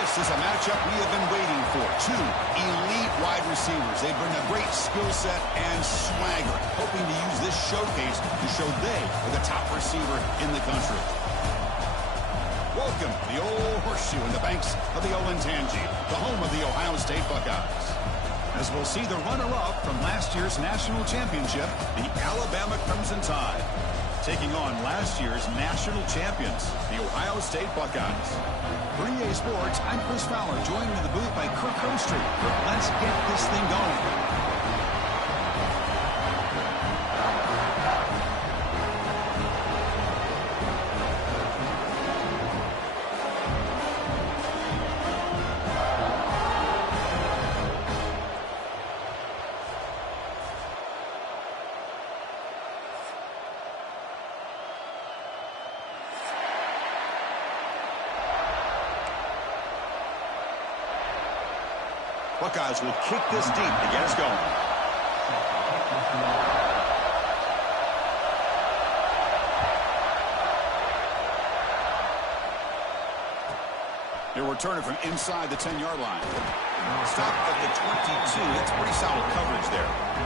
This is a matchup we have been waiting for. Two elite wide receivers. They bring a great skill set and swagger, hoping to use this showcase to show they are the top receiver in the country. Welcome to the old horseshoe in the banks of the Olentangy, the home of the Ohio State Buckeyes. As we'll see the runner-up from last year's national championship, the Alabama Crimson Tide, taking on last year's national champions, the Ohio State Buckeyes. For EA Sports, I'm Chris Fowler, joined in the booth by Kirk Herbstreit. Let's get this thing going. Buckeyes will kick this deep to get us going. He'll return it from inside the 10-yard line. Stop at the 22. That's pretty solid coverage there.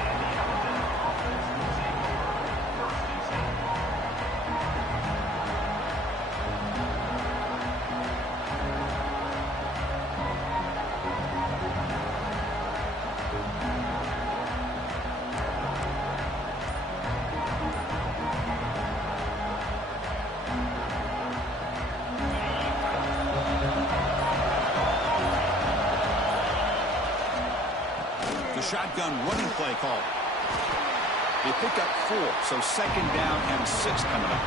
Shotgun running play call. They pick up 4, so second down and 6 coming up.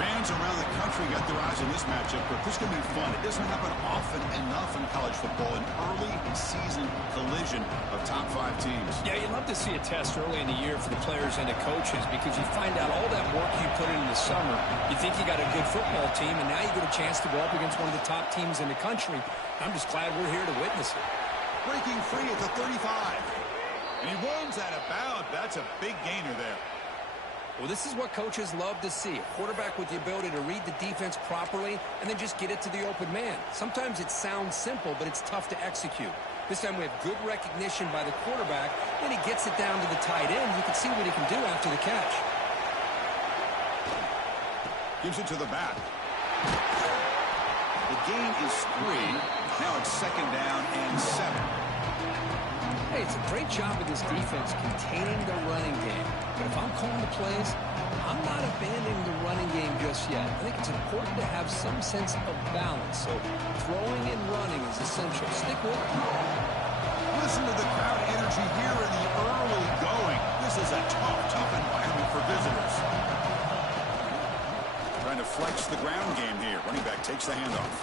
Fans around the country got their eyes on this matchup, but this is going to be fun. It doesn't happen often enough in college football, an early season collision of top 5 teams. Yeah, you'd love to see a test early in the year for the players and the coaches because you find out all that work you put in the summer. You think you got a good football team, and now you get a chance to go up against one of the top teams in the country. I'm just glad we're here to witness it. Breaking free at the 35. And he runs out of bounds. That's a big gainer there. Well, this is what coaches love to see. A quarterback with the ability to read the defense properly and then just get it to the open man. Sometimes it sounds simple, but it's tough to execute. This time we have good recognition by the quarterback. Then he gets it down to the tight end. You can see what he can do after the catch. Gives it to the back. The gain is 3. Now it's second down and 7. Hey, it's a great job of this defense containing the running game. But if I'm calling the plays, I'm not abandoning the running game just yet. I think it's important to have some sense of balance. So throwing and running is essential. Stick with it. Listen to the crowd energy here in the early going. This is a tough environment for visitors. Trying to flex the ground game here. Running back takes the handoff.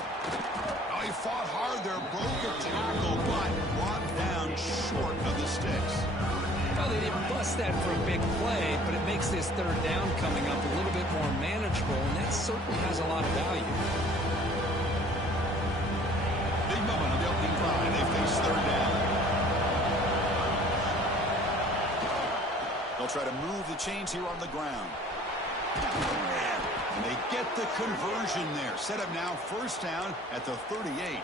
Oh, he fought hard there, broke a tackle, but brought down short of the sticks. Well, they didn't bust that for a big play, but it makes this third down coming up a little bit more manageable, and that certainly has a lot of value. Big moment on the opening drive. They face third down. They'll try to move the chains here on the ground. And they get the conversion there. Set up now first down at the 38.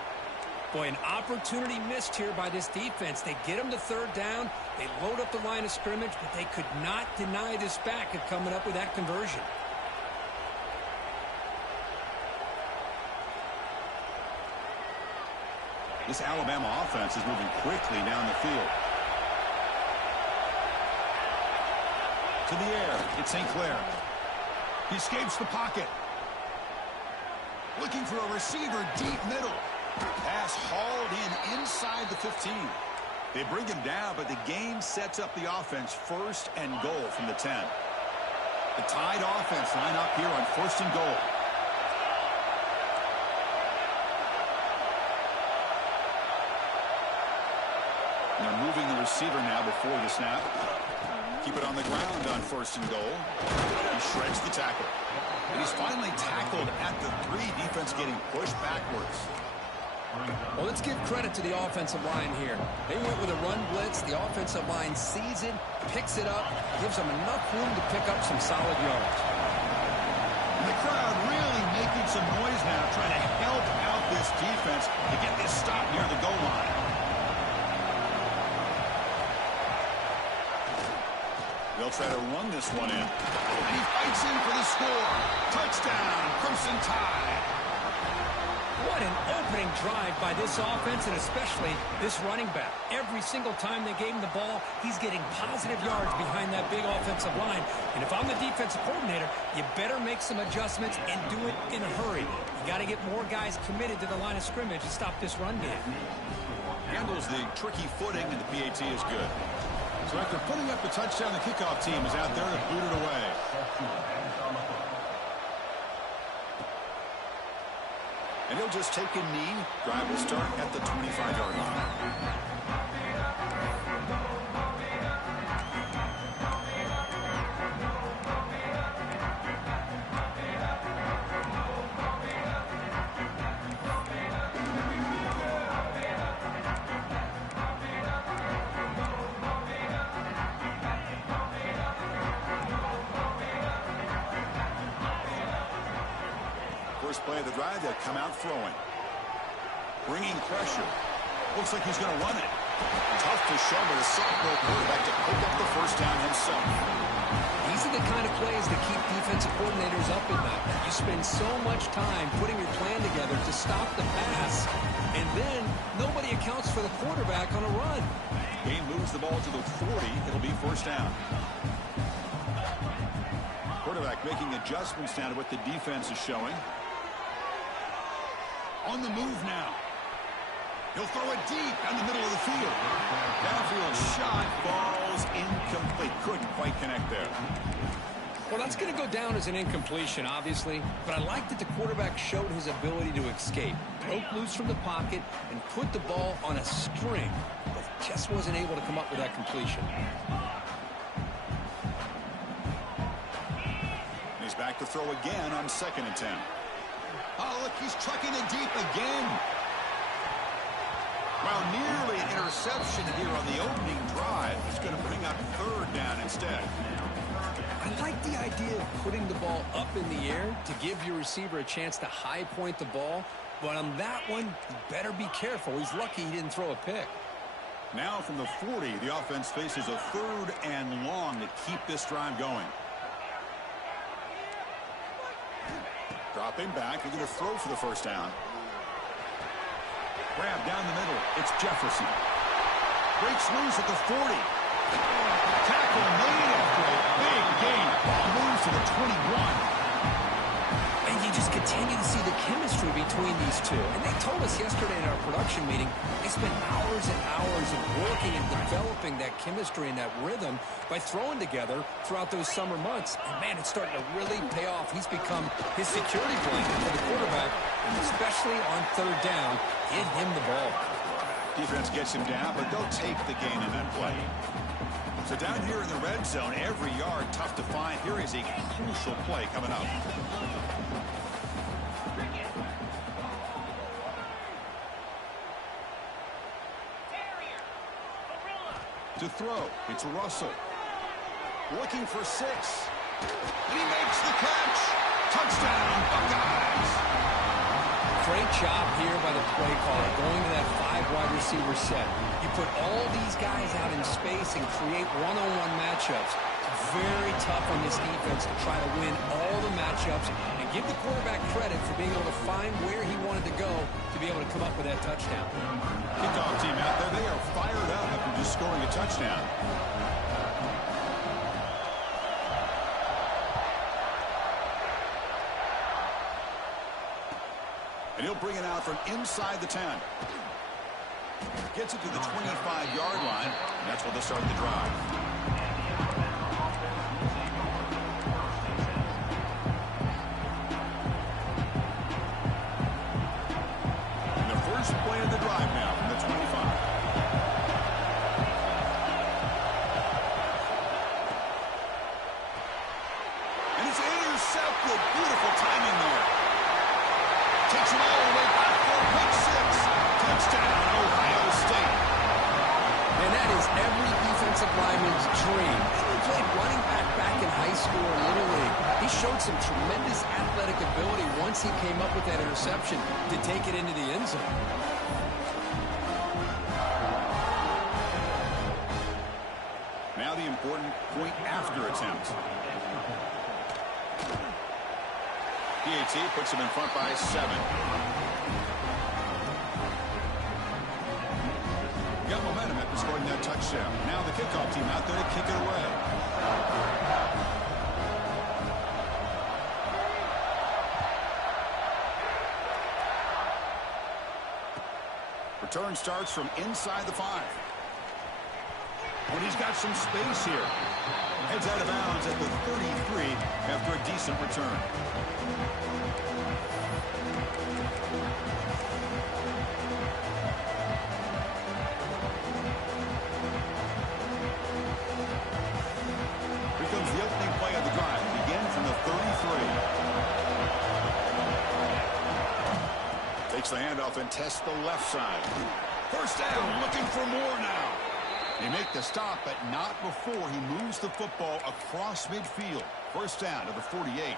Boy, an opportunity missed here by this defense. They get them to third down. They load up the line of scrimmage, but they could not deny this back of coming up with that conversion. This Alabama offense is moving quickly down the field. To the air, it's St. Clair. He escapes the pocket. Looking for a receiver deep middle. Pass hauled in inside the 15. They bring him down, but the gain sets up the offense first and goal from the 10. The Tide offense line up here on first and goal. And they're moving the receiver now before the snap. Keep it on the ground on first and goal. He shreds the tackle. And he's finally tackled at the 3. Defense getting pushed backwards. Well, let's give credit to the offensive line here. They went with a run blitz. The offensive line sees it, picks it up, gives them enough room to pick up some solid yards. And the crowd really making some noise now, trying to help out this defense to get this stop near the goal line. They'll try to run this one in. And he fights in for the score. Touchdown, Crimson Tide. What an opening drive by this offense, and especially this running back. Every single time they gave him the ball, he's getting positive yards behind that big offensive line. And if I'm the defensive coordinator, you better make some adjustments and do it in a hurry. You got to get more guys committed to the line of scrimmage to stop this run game. Handles the tricky footing, and the PAT is good. So after putting up the touchdown, the kickoff team is out there to boot it away. And he'll just take a knee. Drive will start at the 25-yard line. First play of the drive, they'll come out throwing. Bringing pressure. Looks like he's going to run it. Tough to show, but a sophomore quarterback to pick up the first down himself. These are the kind of plays that keep defensive coordinators up at night. You spend so much time putting your plan together to stop the pass, and then nobody accounts for the quarterback on a run. Game moves the ball to the 40. It'll be first down. Quarterback making adjustments now to what the defense is showing. On the move now. He'll throw it deep down the middle of the field. Downfield shot falls incomplete. Couldn't quite connect there. Well, that's going to go down as an incompletion, obviously, but I like that the quarterback showed his ability to escape. Broke loose from the pocket and put the ball on a string, but just wasn't able to come up with that completion. He's back to throw again on 2nd and 10. Oh, look, he's trucking it deep again. Well, nearly an interception here on the opening drive. He's going to bring up 3rd down instead. I like the idea of putting the ball up in the air to give your receiver a chance to high point the ball, but on that one, you better be careful. He's lucky he didn't throw a pick. Now from the 40, the offense faces a 3rd and long to keep this drive going. Dropping back, they're going to throw for the first down. Grab down the middle. It's Jefferson. Breaks loose at the 40. Tackle made after a big gain. Ball moves to the 21. And you just continue to see the chemistry between these two. And they told us yesterday in our production meeting, they spent hours and hours of working and developing that chemistry and that rhythm by throwing together throughout those summer months. And, man, it's starting to really pay off. He's become his security blanket for the quarterback, and especially on 3rd down, get him the ball. Defense gets him down, but they'll take the gain in that play. So down here in the red zone, every yard tough to find. Here is a crucial play coming up. To throw, it's Russell. Looking for 6. And he makes the catch. Touchdown, Buckeyes. Great job here by the play caller, going to that 5 wide receiver set. You put all these guys out in space and create one-on-one matchups. It's very tough on this defense to try to win all the matchups and give the quarterback credit for being able to find where he wanted to go to be able to come up with that touchdown. Kickoff team out there, they are fired up after just scoring a touchdown. And he'll bring it out from inside the 10. Gets it to the 25-yard line, and that's where they'll start the drive. And the first play of the drive now from the 25. And it's intercepted. Beautiful timing there. Takes him all the way back for a pick 6. Touchdown, Ohio State. And that is every defensive lineman's dream. He played running back in high school or Little League. He He showed some tremendous athletic ability once he came up with that interception to take it into the end zone. Now the important point after attempt. PAT puts him in front by 7. Got momentum after scoring that touchdown. Now the kickoff team out there to kick it away. Return starts from inside the 5. But he's got some space here. Heads out of bounds at the 33 after a decent return. Here comes the opening play of the drive. Begin from the 33. Takes the handoff and tests the left side. First down, looking for more now. They make the stop, but not before he moves the football across midfield. First down to the 48.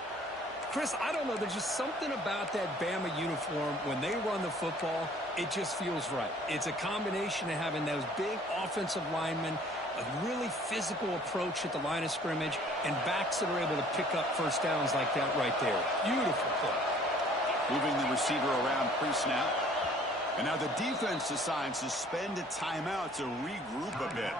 Chris, I don't know. There's just something about that Bama uniform. When they run the football, it just feels right. It's a combination of having those big offensive linemen, a really physical approach at the line of scrimmage, and backs that are able to pick up first downs like that right there. Beautiful play. Moving the receiver around pre-snap. And now the defense decides to spend a timeout to regroup a bit.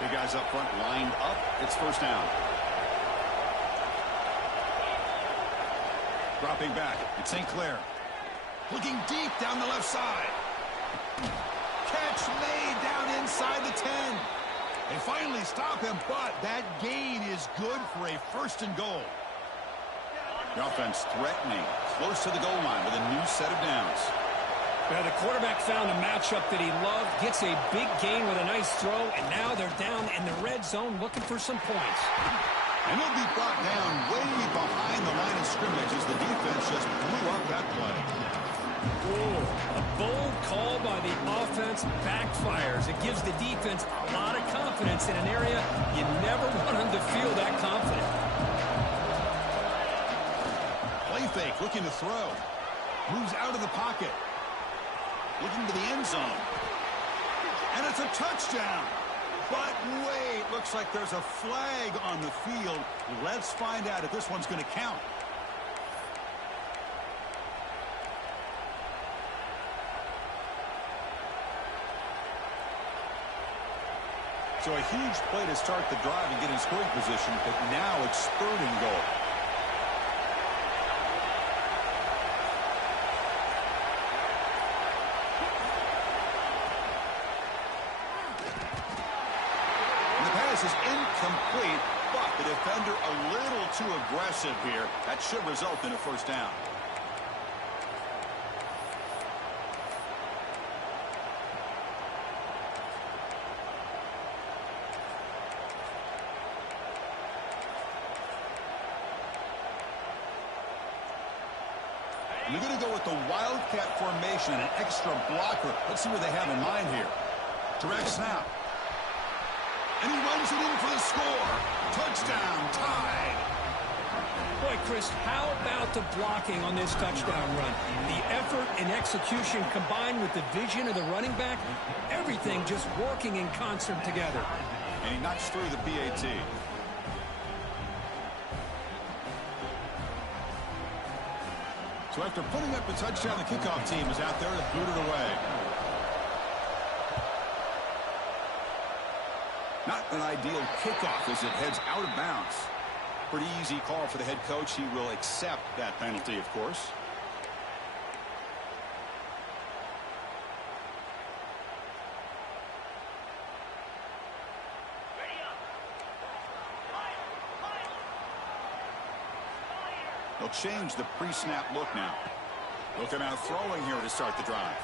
Big guys up front lined up. It's first down. Dropping back. It's St. Clair. Looking deep down the left side. Catch made down inside the 10. They finally stop him, but that gain is good for a first and goal. The offense threatening, close to the goal line with a new set of downs. Now the quarterback found a matchup that he loved, gets a big gain with a nice throw, and now they're down in the red zone looking for some points. And he'll be brought down way behind the line of scrimmage as the defense just blew up that play. Ooh, a bold call by the offense backfires. It gives the defense a lot of confidence in an area you never want them to feel that confident. Play fake, looking to throw. Moves out of the pocket. Looking to the end zone. And it's a touchdown. But wait, looks like there's a flag on the field. Let's find out if this one's going to count. So a huge play to start the drive and get in scoring position, but now it's third and goal. And the pass is incomplete, but the defender a little too aggressive here. That should result in a first down. They're going to go with the wildcat formation and an extra blocker. Let's see what they have in mind here. Direct snap. And he runs it in for the score. Touchdown, tied. Boy, Chris, how about the blocking on this touchdown run? The effort and execution combined with the vision of the running back, everything just working in concert together. And he knocks through the PAT. So after putting up the touchdown, the kickoff team is out there to boot it away. Not an ideal kickoff as it heads out of bounds. Pretty easy call for the head coach. He will accept that penalty, of course. They'll change the pre-snap look now. Looking out throwing here to start the drive.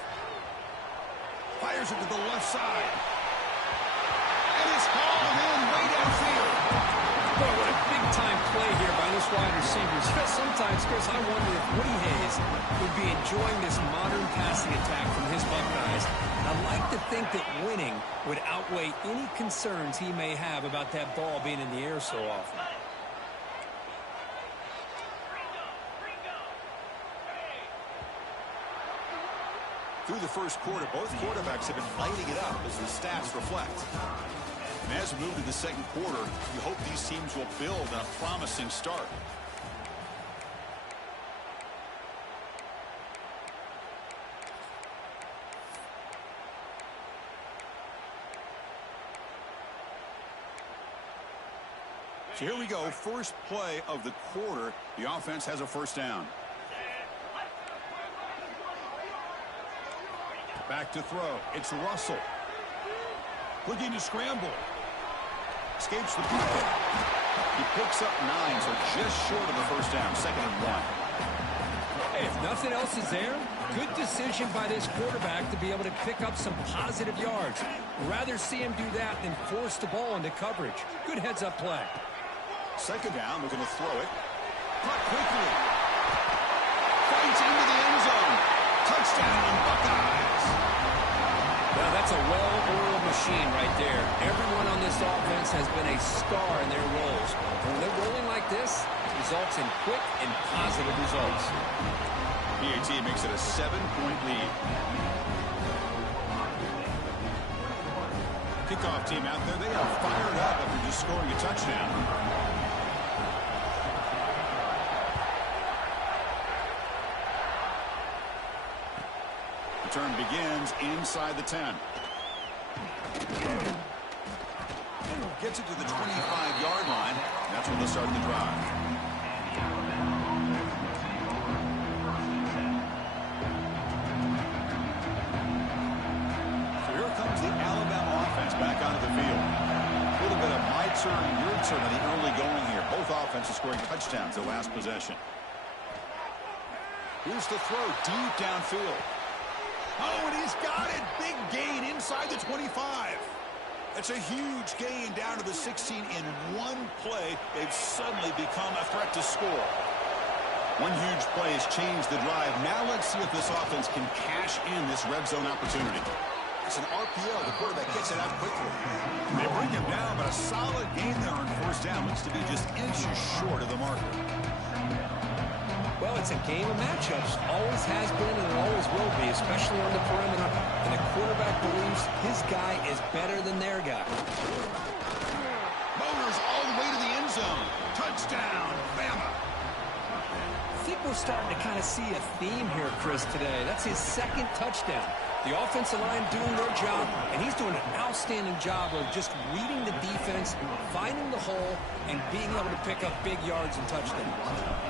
Fires it to the left side. And it's hauled in way downfield. Boy, what a big-time play here by this wide receiver. Sometimes, Chris, I wonder if Woody Hayes would be enjoying this modern passing attack from his Buckeyes. think that winning would outweigh any concerns he may have about that ball being in the air so often. Through the first quarter, both quarterbacks have been lighting it up as the stats reflect. And as we move to the second quarter, we hope these teams will build on a promising start. So here we go, first play of the quarter. The offense has a first down. Back to throw. It's Russell. Looking to scramble. Escapes the pocket. He picks up 9, so just short of the first down. 2nd and 1. Hey, if nothing else is there, good decision by this quarterback to be able to pick up some positive yards. Rather see him do that than force the ball into coverage. Good heads-up play. 2nd down, looking to throw it. Caught quickly. Fights into the end zone. Touchdown, Buckeyes. Well, that's a well-oiled machine right there. Everyone on this offense has been a star in their roles. When they're rolling like this, it results in quick and positive results. PAT makes it a 7-point lead. Kickoff team out there, they are fired up after just scoring a touchdown. Return begins inside the 10. Gets it to the 25-yard line. That's when they'll start the drive. So here comes the Alabama offense back onto the field. A little bit of my turn, your turn on the early going here. Both offenses scoring touchdowns their last possession. Here's the throw deep downfield. Oh, and he's got it. Big gain inside the 25. It's a huge gain down to the 16 in one play. They've suddenly become a threat to score. One huge play has changed the drive. Now let's see if this offense can cash in this red zone opportunity. It's an RPO. The quarterback gets it out quickly. They bring him down, but a solid gain there on first down. Looks to be just inches short of the marker. Well, it's a game of matchups. Always has been and it always will be, especially on the perimeter. And the quarterback believes his guy is better than their guy. Motors all the way to the end zone. Touchdown, Bama. I think we're starting to kind of see a theme here, Chris, today. That's his 2nd touchdown. The offensive line doing their job, and he's doing an outstanding job of just reading the defense, finding the hole, and being able to pick up big yards and touchdowns.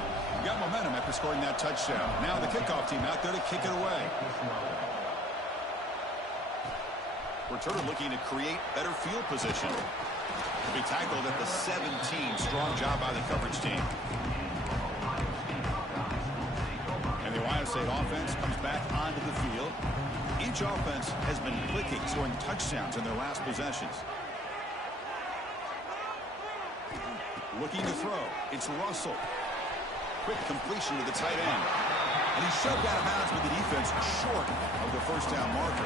Got momentum after scoring that touchdown. Now the kickoff team out there to kick it away. Returner looking to create better field position. To be tackled at the 17. Strong job by the coverage team. And the Ohio State offense comes back onto the field. Each offense has been clicking, scoring touchdowns in their last possessions. Looking to throw. It's Russell. Quick completion to the tight end. And he's shoved out of bounds with the defense short of the first down marker.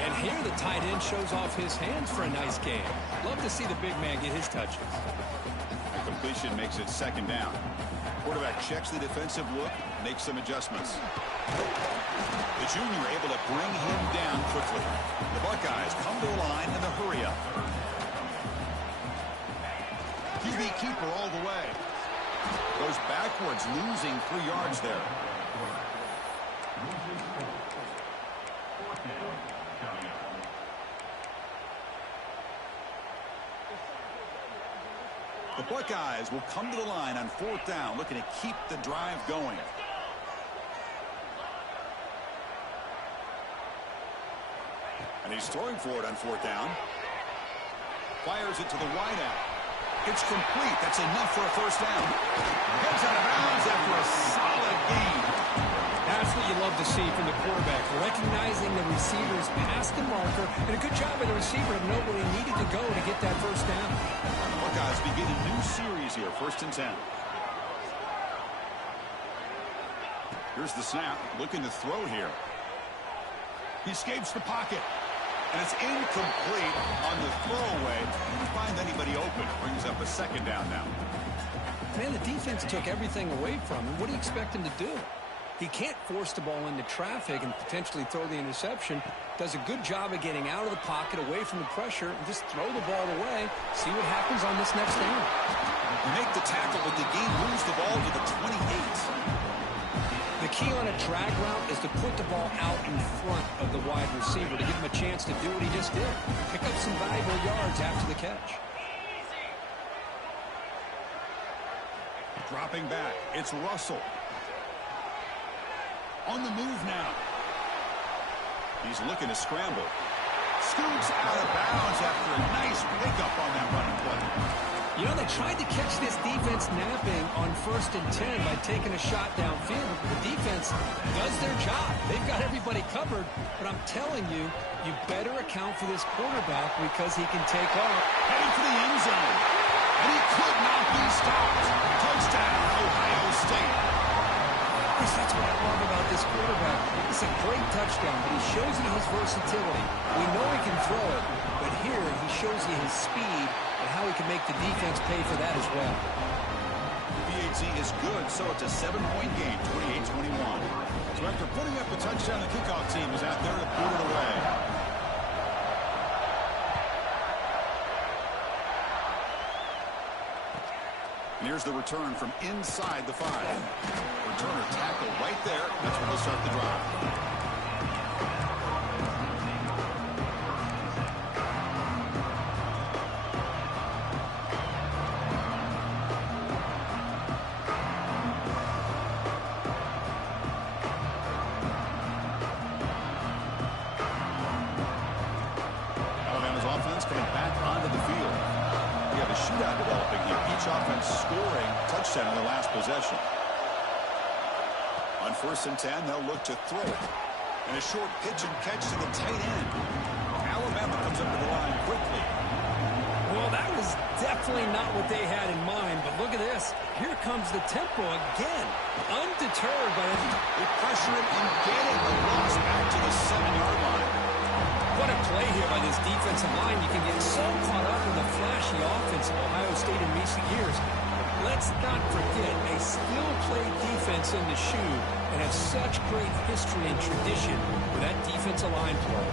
And here the tight end shows off his hands for a nice game. Love to see the big man get his touches. The completion makes it 2nd down. Quarterback checks the defensive look, makes some adjustments. The junior able to bring him down quickly. The Buckeyes come to the line in the hurry up. QB keeper all the way. Goes backwards, losing 3 yards there. The Buckeyes will come to the line on 4th down, looking to keep the drive going. And he's throwing for it on 4th down. Fires it to the wideout. It's complete. That's enough for a first down. Gets out of bounds after a solid gain. That's what you love to see from the quarterback, recognizing the receiver's past the marker, and a good job by the receiver to know where he needed to go to get that first down. Buckeyes begin a new series here, 1st and 10. Here's the snap, looking to throw here. He escapes the pocket. And it's incomplete on the throwaway. Didn't find anybody open. Brings up a second down now. Man, the defense took everything away from him. What do you expect him to do? He can't force the ball into traffic and potentially throw the interception. Does a good job of getting out of the pocket, away from the pressure, and just throw the ball away. See what happens on this next down. You make the tackle, but the game moves the ball to the 28. The key on a drag route is to put the ball out in front of the wide receiver to give him a chance to do what he just did. Pick up some valuable yards after the catch. Dropping back, it's Russell. On the move now. He's looking to scramble. Scoots out of bounds after a nice pickup on that running play. You know, they tried to catch this defense napping on 1st and 10 by taking a shot downfield. The defense does their job. They've got everybody covered, but I'm telling you, you better account for this quarterback because he can take off. Heading for the end zone. And he could not be stopped. Touchdown, Ohio State. That's what I love about this quarterback. It's a great touchdown, but he shows you his versatility. We know he can throw it, but here he shows you his speed and how he can make the defense pay for that as well. PAT is good, so it's a 7-point game, 28-21. So after putting up the touchdown, the kickoff team is out there to boot it away. And here's the return from inside the 5. Returner tackle right there. That's when they'll start the drive. Alabama's offense coming back onto the field. We have a shootout developing here. Each offense scoring touchdown in the last possession. On 1st and 10, they'll look to throw it. And a short pitch and catch to the tight end. Alabama comes up to the line quickly. Well, that was definitely not what they had in mind, but look at this. Here comes the tempo again. Undeterred by it. They pressure him and get it. The loss back to the 7-yard line. What a play here by this defensive line. You can get so caught up in the flashy offense of Ohio State in recent years. Let's not forget, they still play defense in the shoe and have such great history and tradition with that defensive line play.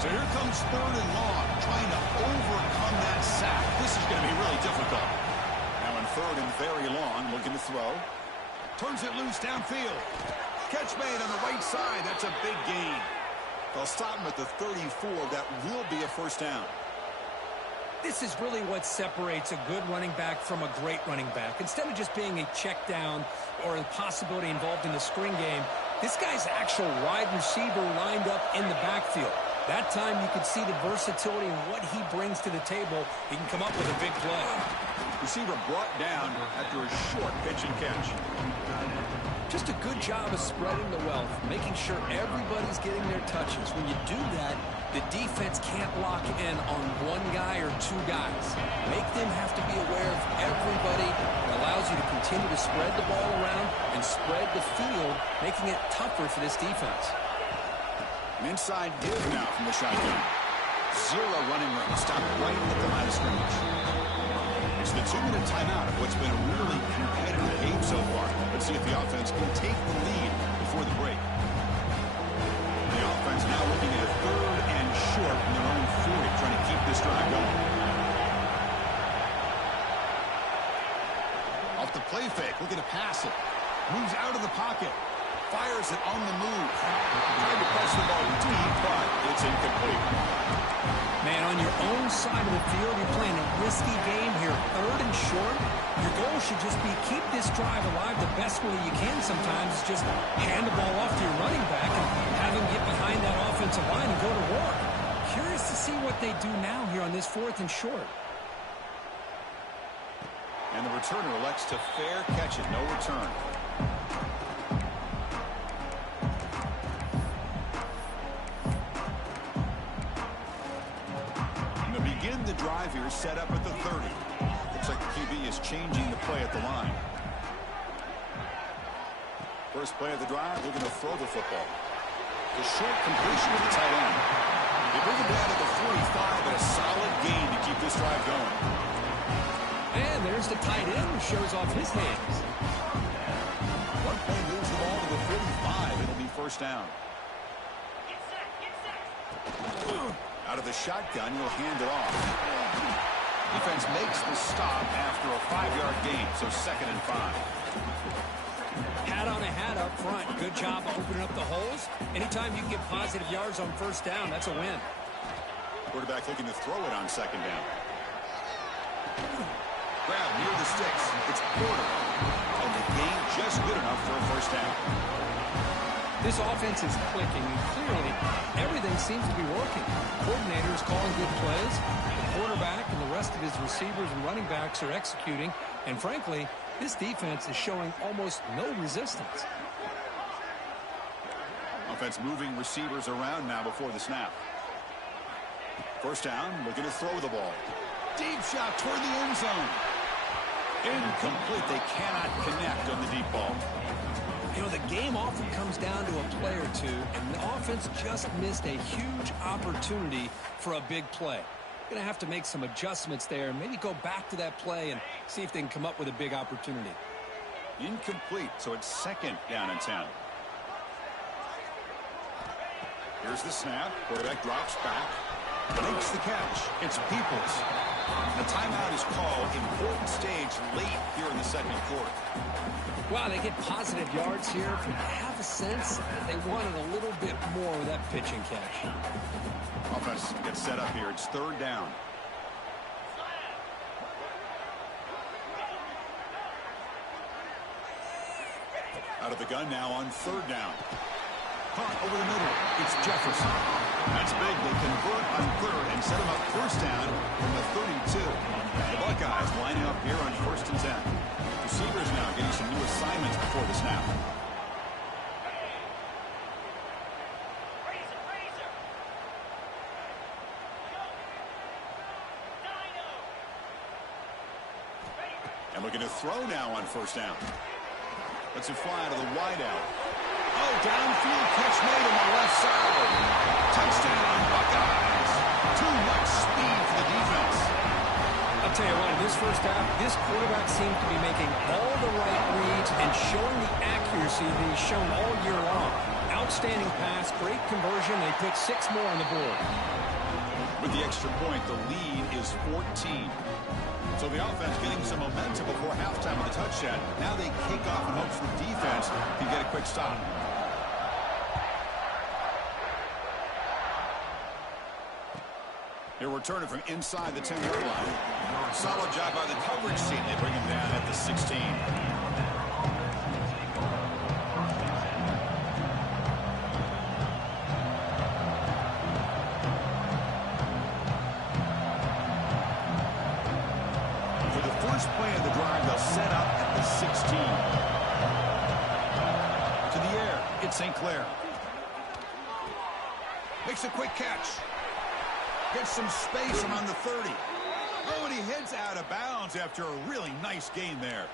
So here comes 3rd and long, trying to overcome that sack. This is going to be really difficult. Now in 3rd and very long, looking to throw. Turns it loose downfield. Catch made on the right side. That's a big gain. They'll stop him at the 34. That will be a 1st down. This is really what separates a good running back from a great running back. Instead of just being a check down or a possibility involved in the screen game, this guy's actual wide receiver lined up in the backfield. That time you could see the versatility and what he brings to the table. He can come up with a big play. Receiver brought down after a short pitch and catch. Just a good job of spreading the wealth, making sure everybody's getting their touches. When you do that, the defense can't lock in on one guy or 2 guys. Make them have to be aware of everybody. It allows you to continue to spread the ball around and spread the field, making it tougher for this defense. An inside give now from the shotgun. 0 running room. Stopped right at the line of scrimmage. It's the 2-minute timeout of what's been a really competitive game so far. Let's see if the offense can take the lead before the break. The offense now looking at a 3rd and short from their own 40, trying to keep this drive going. Off the play fake, looking to pass it. Moves out of the pocket. Fires it on the move. Tried to press the ball deep, but it's incomplete. Man, on your own side of the field, you're playing a risky game here. 3rd and short. Your goal should just be keep this drive alive the best way you can sometimes. Is just hand the ball off to your running back and have him get behind that offensive line and go to work. Curious to see what they do now here on this 4th and short. And the returner elects to fair catch it. No return. Begin the drive here, set up at the 30. Looks like the QB is changing the play at the line. First play of the drive, looking to throw the football. The short completion with the tight end. They bring it down to the 45, and a solid gain to keep this drive going. And there's the tight end who shows off his hands. One play moves the ball to the 45. It'll be first down. Out of the shotgun, he'll hand it off. Defense makes the stop after a 5-yard gain, so 2nd and 5. Hat on a hat up front. Good job of opening up the holes. Anytime you can get positive yards on first down, that's a win. Quarterback looking to throw it on 2nd down. Grab near the sticks. It's Porter. And the gain just good enough for a first down. This offense is clicking, and clearly everything seems to be working. Coordinators calling good plays. The quarterback and the rest of his receivers and running backs are executing. And frankly, this defense is showing almost no resistance. Offense moving receivers around now before the snap. First down, looking to throw the ball. Deep shot toward the end zone. Incomplete. They cannot connect on the deep ball. You know, the game often comes down to a play or two, and the offense just missed a huge opportunity for a big play. Going to have to make some adjustments there and maybe go back to that play and see if they can come up with a big opportunity. Incomplete, so it's 2nd down and 10. Here's the snap. Quarterback drops back. Makes the catch. It's Peoples. The timeout is called. Important stage late here in the 2nd quarter. Wow, they get positive yards here, but I have a sense that they wanted a little bit more with that pitch and catch. Offense gets set up here. It's 3rd down. Out of the gun now on 3rd down. Caught over the middle. It's Jefferson. That's big. They convert on 3rd and set him up first down from the 32. The Buckeyes lining up here on 1st and 10. Receivers now getting some new assignments before the snap. And looking to throw now on 1st down. Let's it fly to the wideout. Oh, downfield catch made on the left side. Touchdown, Buckeyes. Too much speed for the defense. I'll tell you what, in this first half, this quarterback seemed to be making all the right reads and showing the accuracy that he's shown all year long. Outstanding pass, great conversion. They put 6 more on the board. With the extra point, the lead is 14. So the offense getting some momentum before halftime with a touchdown. Now they kick off in hopes the defense can get a quick stop. They're returning from inside the 10-yard line. Solid job by the coverage team. They bring him down at the 16. For the first play of the drive, they'll set up at the 16. To the air, it's St. Clair. Makes a quick catch. Gets some space around the 30. Oh, and he heads out of bounds after a really nice gain there.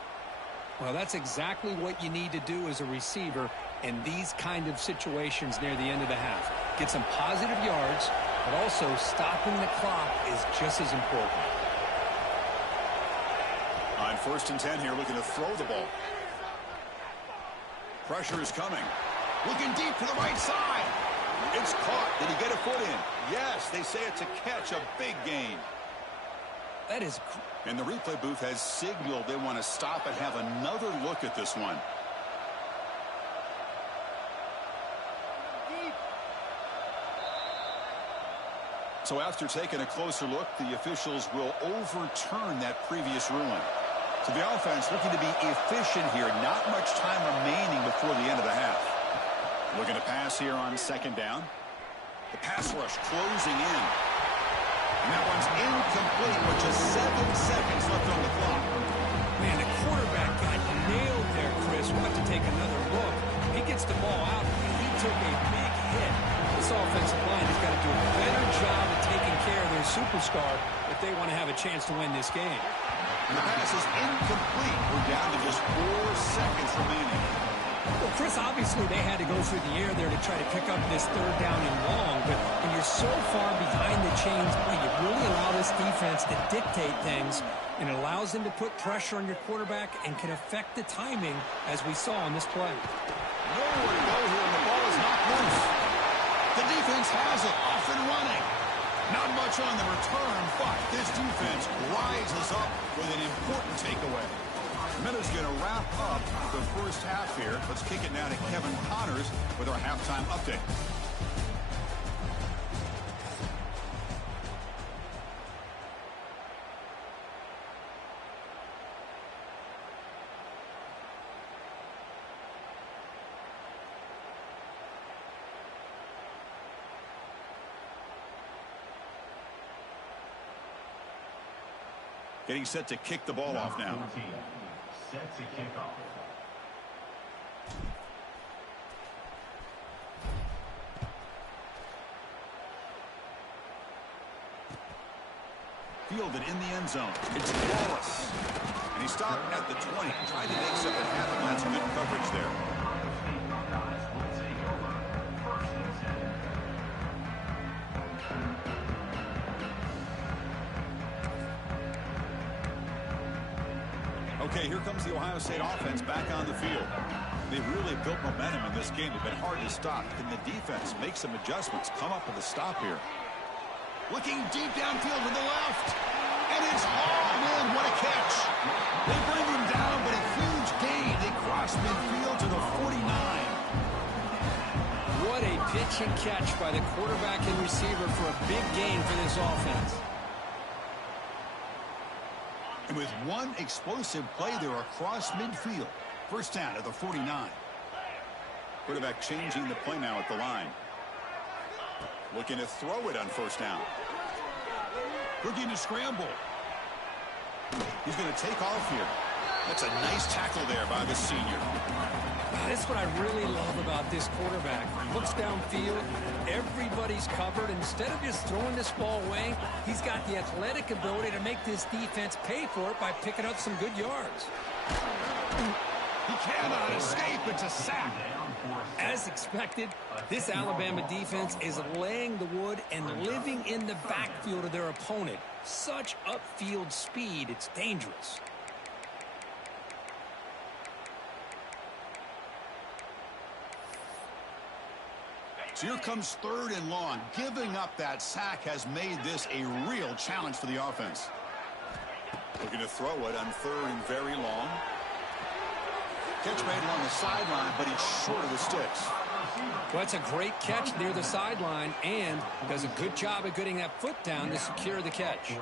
Well, that's exactly what you need to do as a receiver in these kind of situations near the end of the half. Get some positive yards, but also stopping the clock is just as important. On 1st and 10 here, looking to throw the ball. Pressure is coming. Looking deep to the right side. It's caught. Did he get a foot in? Yes, they say it's a catch, a big gain. That is... And the replay booth has signaled they want to stop and have another look at this one. So after taking a closer look, the officials will overturn that previous ruling. So the offense looking to be efficient here. Not much time remaining before the end of the half. Looking to pass here on 2nd down. The pass rush closing in. And that one's incomplete with just 7 seconds left on the clock. Man, the quarterback got nailed there, Chris. We'll have to take another look. He gets the ball out, and he took a big hit. This offensive line has got to do a better job of taking care of their superstar if they want to have a chance to win this game. And the pass is incomplete. We're down to just 4 seconds remaining. Well, Well, Chris, obviously they had to go through the air there to try to pick up this third down and long, but when you're so far behind the chains, boy, you really allow this defense to dictate things, and it allows them to put pressure on your quarterback and can affect the timing, as we saw on this play. Nowhere to go here, and the ball is knocked loose. The defense has it, off and running. Not much on the return, but this defense rises up with an important takeaway. Miller's going to wrap up the first half here. Let's kick it now to Kevin Connors with our halftime update. Getting set to kick the ball off now. Set to kick off. Fielded in the end zone. It's Wallace. And he stopped at the 20. Trying to make something happen. That's good coverage there. Okay, here comes the Ohio State offense back on the field. They've really built momentum in this game. They've been hard to stop. Can the defense make some adjustments, come up with a stop here? Looking deep downfield to the left. And it's hauled in. What a catch. They bring him down, but a huge gain. They cross midfield to the 49. What a pitch and catch by the quarterback and receiver for a big gain for this offense. And with one explosive play there across midfield. First down at the 49. Quarterback changing the play now at the line. Looking to throw it on first down. Looking to scramble. He's going to take off here. That's a nice tackle there by the senior. That's what I really love about this quarterback. Looks downfield, everybody's covered. Instead of just throwing this ball away, he's got the athletic ability to make this defense pay for it by picking up some good yards. He cannot escape. It's a sack. As expected, this Alabama defense is laying the wood and living in the backfield of their opponent. Such upfield speed, it's dangerous. So here comes third and long. Giving up that sack has made this a real challenge for the offense. Looking to throw it on third and very long. Catch made along the sideline, but he's short of the sticks. Well, that's a great catch near the sideline and does a good job of getting that foot down to secure the catch.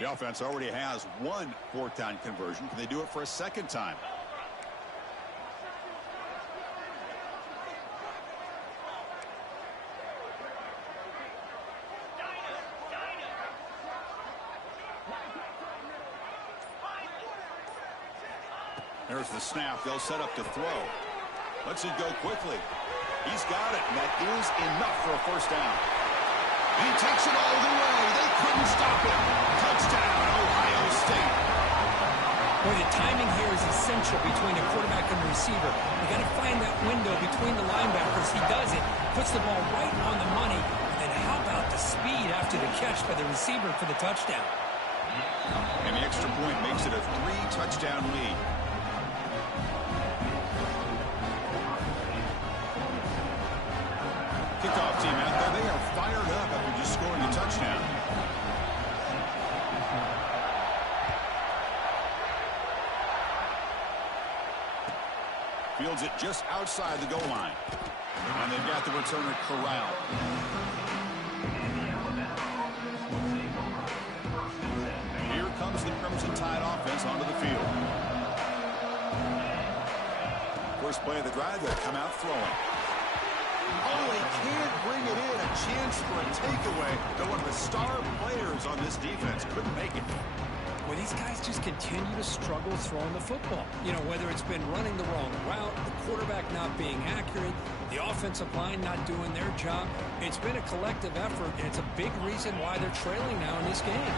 The offense already has one fourth down conversion. Can they do it for a second time? There's the snap. They'll set up to throw. Lets it go quickly. He's got it, and that is enough for a first down. He takes it all the way. They couldn't stop him. Touchdown, Ohio State. Boy, the timing here is essential between a quarterback and a receiver. You got to find that window between the linebackers. He does it, puts the ball right on the money, and then how about the speed after the catch by the receiver for the touchdown? And the extra point makes it a 3-touchdown lead. Kickoff team out there. They are fired up after just scoring a touchdown. Fields it just outside the goal line. And they've got the returner corralled. Here comes the Crimson Tide offense onto the field. First play of the drive, they'll come out throwing. Oh, they can't bring it in. A chance for a takeaway. Though one of the star players on this defense couldn't make it. Well, these guys just continue to struggle throwing the football. You know, whether it's been running the wrong route, the quarterback not being accurate, the offensive line not doing their job. It's been a collective effort, and it's a big reason why they're trailing now in this game.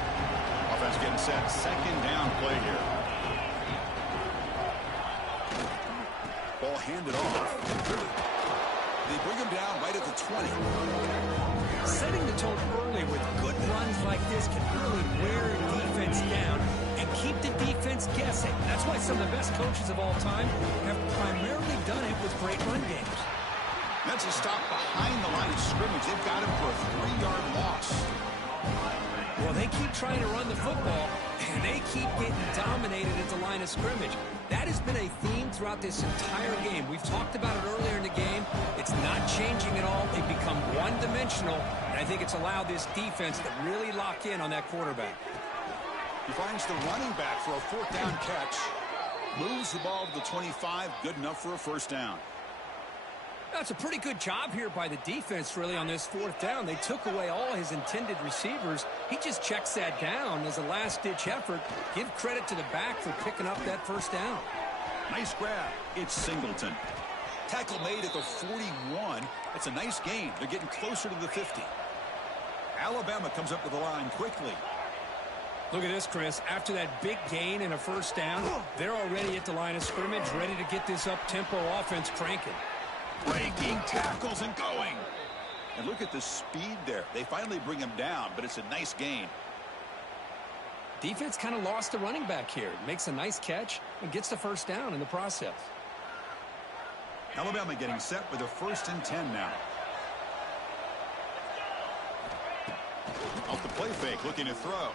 Offense getting set. Second down play here. Ball handed off. They bring him down right at the 20. Setting the tone early with good runs like this can really wear a defense down and keep the defense guessing. That's why some of the best coaches of all time have primarily done it with great run games. That's a stop behind the line of scrimmage. They've got him for a 3-yard loss. Well, they keep trying to run the football, and they keep getting dominated at the line of scrimmage. That has been a theme throughout this entire game. We've talked about it earlier in the game. It's not changing at all. They've become one-dimensional, and I think it's allowed this defense to really lock in on that quarterback. He finds the running back for a 4th down catch. Moves the ball to the 25. Good enough for a first down. That's a pretty good job here by the defense, really, on this 4th down. They took away all his intended receivers. He just checks that down as a last-ditch effort. Give credit to the back for picking up that first down. Nice grab. It's Singleton. Tackle made at the 41. It's a nice gain. They're getting closer to the 50. Alabama comes up to the line quickly. Look at this, Chris. After that big gain and a first down, they're already at the line of scrimmage, ready to get this up-tempo offense cranking. Breaking tackles and going. And look at the speed there. They finally bring him down, but it's a nice gain. Defense kind of lost the running back here. Makes a nice catch and gets the first down in the process. Alabama getting set with a 1st and 10 now. Off the play fake, looking to throw.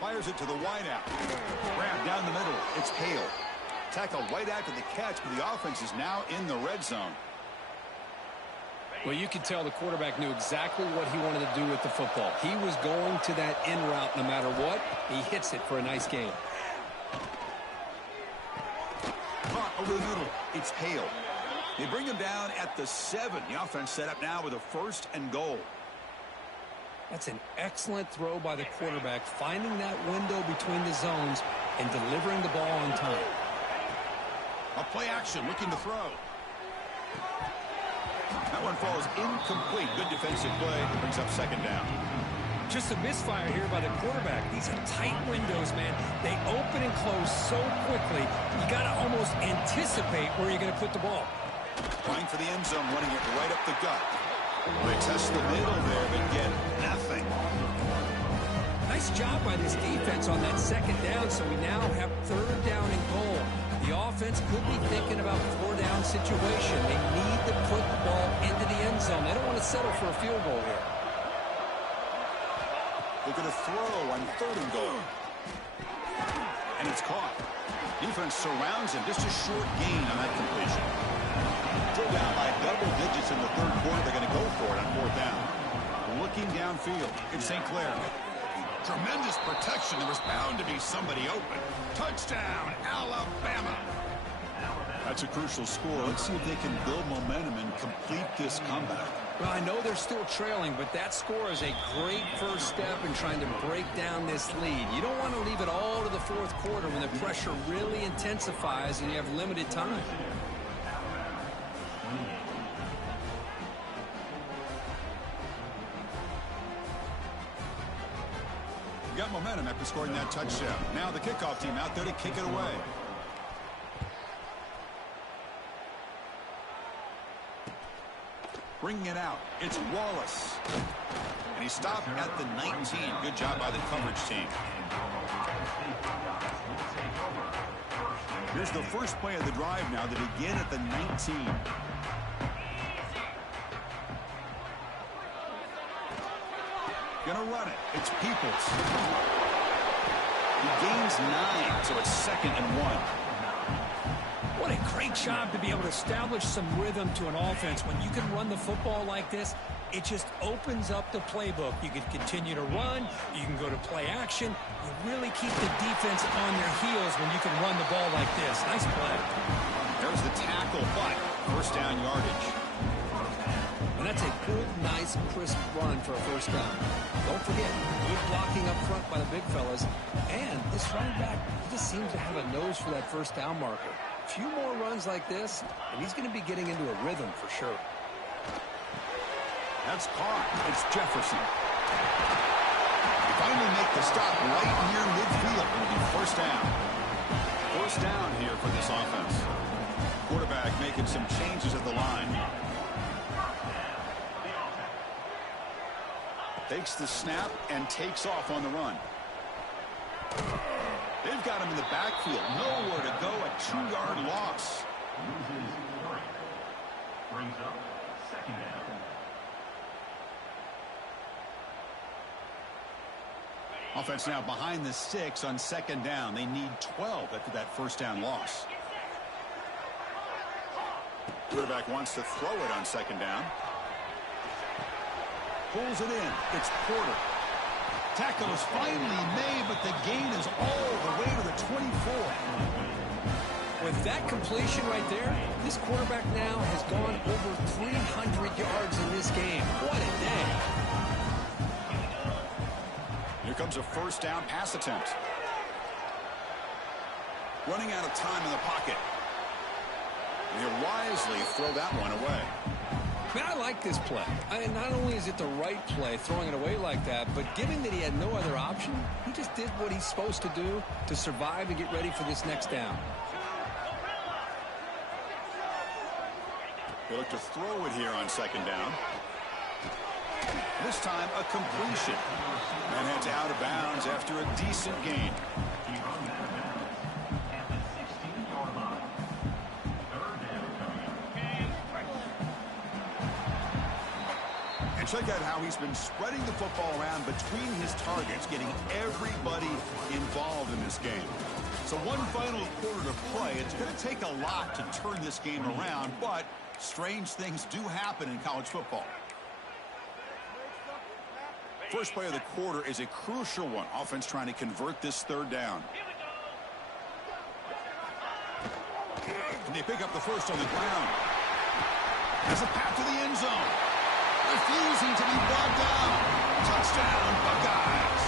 Fires it to the wideout. Grab down the middle. It's Hale. Tackle right after the catch, but the offense is now in the red zone. Well, you could tell the quarterback knew exactly what he wanted to do with the football. He was going to that in route no matter what. He hits it for a nice gain. Caught over the middle. It's Hale. They bring him down at the 7. The offense set up now with a 1st and goal. That's an excellent throw by the quarterback, finding that window between the zones and delivering the ball on time. A play action, looking to throw. That one falls incomplete. Good defensive play. Brings up 2nd down. Just a misfire here by the quarterback. These are tight windows, man. They open and close so quickly, you got to almost anticipate where you're going to put the ball. Trying for the end zone, running it right up the gut. They test the middle there, but get nothing. Nice job by this defense on that 2nd down, so we now have 3rd down and goal. The offense could be thinking about a 4-down situation. They need to put the ball into the end zone. They don't want to settle for a field goal here. They're going to throw on 3rd and goal. And it's caught. Defense surrounds him. Just a short gain on that completion. Still down by double digits in the 3rd quarter. They're going to go for it on 4th down. Looking downfield. It's St. Clair. Tremendous protection. There was bound to be somebody open. Touchdown, Alabama. That's a crucial score. Let's see if they can build momentum and complete this comeback. Well, I know they're still trailing, but that score is a great first step in trying to break down this lead. You don't want to leave it all to the 4th quarter when the pressure really intensifies and you have limited time. Got momentum after scoring that touchdown. Now the kickoff team out there to kick it away. Bringing it out. It's Wallace. And he stopped at the 19. Good job by the coverage team. Here's the first play of the drive now. They begin at the 19. Gonna run it. It's Peoples. He gains 9, so it's 2nd and 1. What a great job to be able to establish some rhythm to an offense. When you can run the football like this, it just opens up the playbook. You can continue to run. You can go to play action. You really keep the defense on their heels when you can run the ball like this. Nice play. There's the tackle, but 1st down yardage. And that's a good, nice, crisp run for a 1st down. Don't forget, good blocking up front by the big fellas. And this running back, he just seems to have a nose for that first down marker. A few more runs like this, and he's going to be getting into a rhythm for sure. That's caught. It's Jefferson. They finally make the stop right near midfield. It'll be first down. First down here for this offense. Quarterback making some changes at the line. Takes the snap and takes off on the run. They've got him in the backfield. Nowhere to go. A 2-yard loss. Brings up second down. Offense now behind the 6 on second down. They need 12 after that first down loss. Quarterback wants to throw it on second down. Pulls it in. It's Porter. Tackle is finally made, but the gain is all the way to the 24. With that completion right there, this quarterback now has gone over 300 yards in this game. What a day. Here comes a first down pass attempt. Running out of time in the pocket. And he'll wisely throw that one away. Man, I like this play. Not only is it the right play, throwing it away like that, but given that he had no other option, he just did what he's supposed to do to survive and get ready for this next down. They look to throw it here on second down. This time, a completion. And it's out of bounds after a decent gain. And check out how he's been spreading the football around between his targets, getting everybody involved in this game. So one final quarter to play. It's going to take a lot to turn this game around, but strange things do happen in college football. First play of the quarter is a crucial one. Offense trying to convert this third down. And they pick up the first on the ground. Has a path to the end zone. Refusing to be brought down. Touchdown, Buckeyes.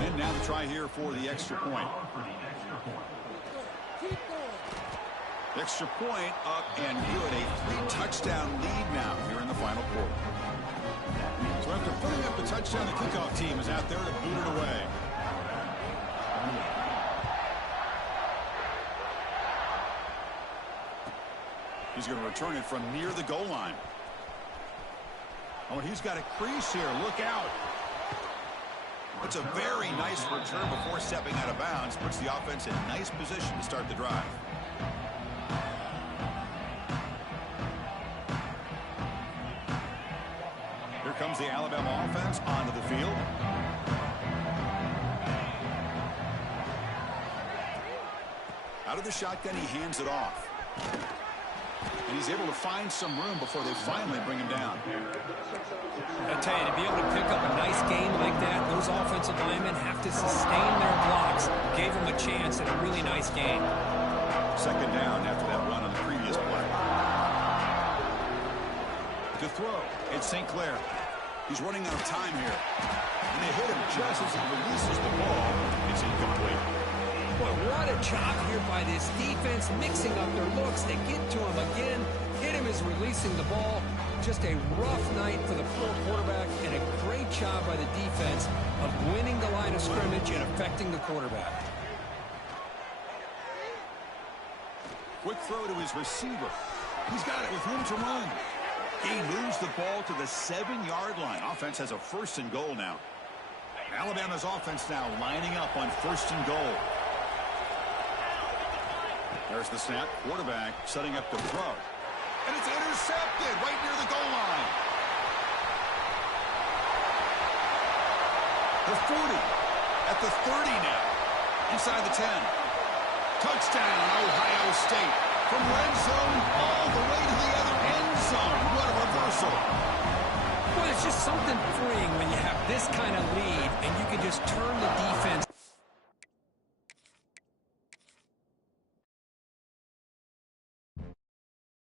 And now the try here for the extra point. Extra point up and good. A 3-touchdown lead now here in the final quarter. So after putting up the touchdown, the kickoff team is out there to boot it away. He's going to return it from near the goal line. Oh, and he's got a crease here. Look out. It's a very nice return before stepping out of bounds. Puts the offense in nice position to start the drive. Here comes the Alabama offense onto the field. Out of the shotgun, he hands it off. And he's able to find some room before they finally bring him down. I tell you, to be able to pick up a nice game like that, those offensive linemen have to sustain their blocks. Gave him a chance at a really nice game. Second down after that run on the previous play. To throw, it's St. Clair. He's running out of time here. And they hit him just as he releases the ball. It's incomplete. Boy, what a job here by this defense, mixing up their looks. They get to him again. Hit him as releasing the ball. Just a rough night for the poor quarterback, and a great job by the defense of winning the line of scrimmage and affecting the quarterback. Quick throw to his receiver. He's got it with room to run. He moves the ball to the 7-yard line. Offense has a first and goal now. Alabama's offense now lining up on first and goal. There's the snap. Quarterback setting up the throw. And it's intercepted right near the goal line. The 40 at the 30 now. Inside the 10. Touchdown, Ohio State. From red zone all the way to the other end zone. What a reversal. Well, there's just something freeing when you have this kind of lead and you can just turn the defense.